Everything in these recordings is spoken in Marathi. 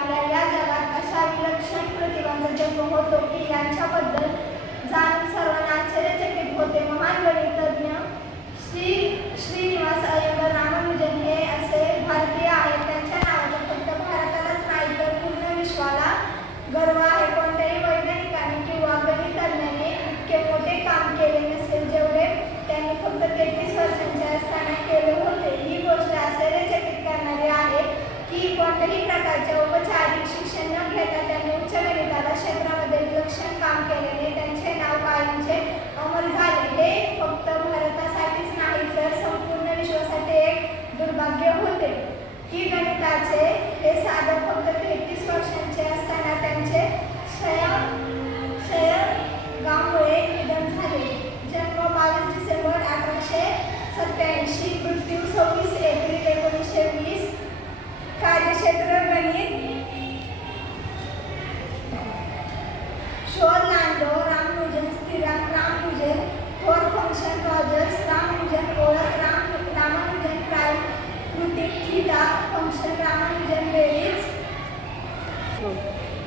आपल्या या जगात अशा विलक्षण प्रतिभांचा जन्म होतो की यांच्याबद्दल जाणून सर्वांना आश्चर्यचकित होते. महान गणितज्ञ श्रीनिवास अय्यर रामानुजन हे असे भारतीय आहेत. त्यांच्या नावाचा फक्त भारतालाच नाही तर पूर्ण विश्वाला गर्व आहे. कोणत्याही वैज्ञानिकाने किंवा गणितज्ञाने इतके मोठे काम केले नसेल जेवढे त्यांनी फक्त 33 वर्षांचे असताना केले होते. ही गोष्ट आश्चर्यचकित करणारी आहे की कोणत्याही प्रकारचे औपचारिक शिक्षण न घेता त्यांनी उच्च गणिताला क्षेत्रामध्ये विलक्षण काम केल्याने त्यांचे नाव कायमचे अमर झाले. हे फक्त भारतासाठीच नाही तर संपूर्ण विश्वासाठी एक दुर्भाग्य होते की गणिताचे हे साधक फक्त 33 वर्षांचे असताना त्यांचे क्षयरोगामुळे निधन झाले. जन्म 22 डिसेंबर 1887, मृत्यू 26 एप्रिल 1920. कार्यक्षेत्र गणित, शोध लांडो, रामानुजन स्थिरांक, रामानुजन थोर फंक्शन, रॉजर्स रामानुजन ओळख, रामानुजन प्राइम कृतिक, थीटा फंक्शन, रामानुजन बेरीज.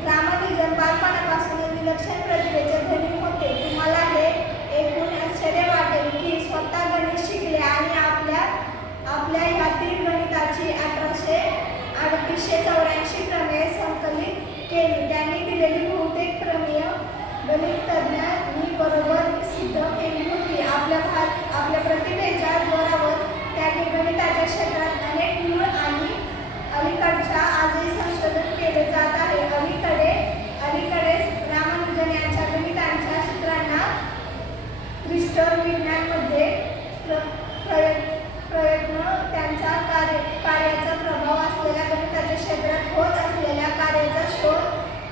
रामानुजन बालपणापासून विलक्षण प्रतिभेचे धनी होते. तुम्हाला हे ऐकून आश्चर्य वाटेल की स्वतः गणित शिकले आणि आपल्या ह्या तीन गणिताची 3884 प्रमेय संकलित केली. त्यांनी दिलेली बहुतेक प्रमेय गणितज्ञांनी बरोबर सिद्ध केली होती. आपल्या प्रतिभेच्या जोरावर त्यांनी गणिताच्या क्षेत्रात अनेक मूळ आणि अलीकडच्या आजही संशोधन केले जात आहे. अलीकडेच रामानुजन यांच्या गणितांच्या सूत्रांना क्रिस्टल विज्ञानामध्ये प्रयत्न, त्यांचा कार्याचा प्रभाव असलेल्या गणिताच्या क्षेत्रात होत असलेल्या कार्याचा शोध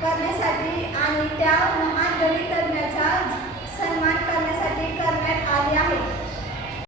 करण्यासाठी आणि त्या महान गणित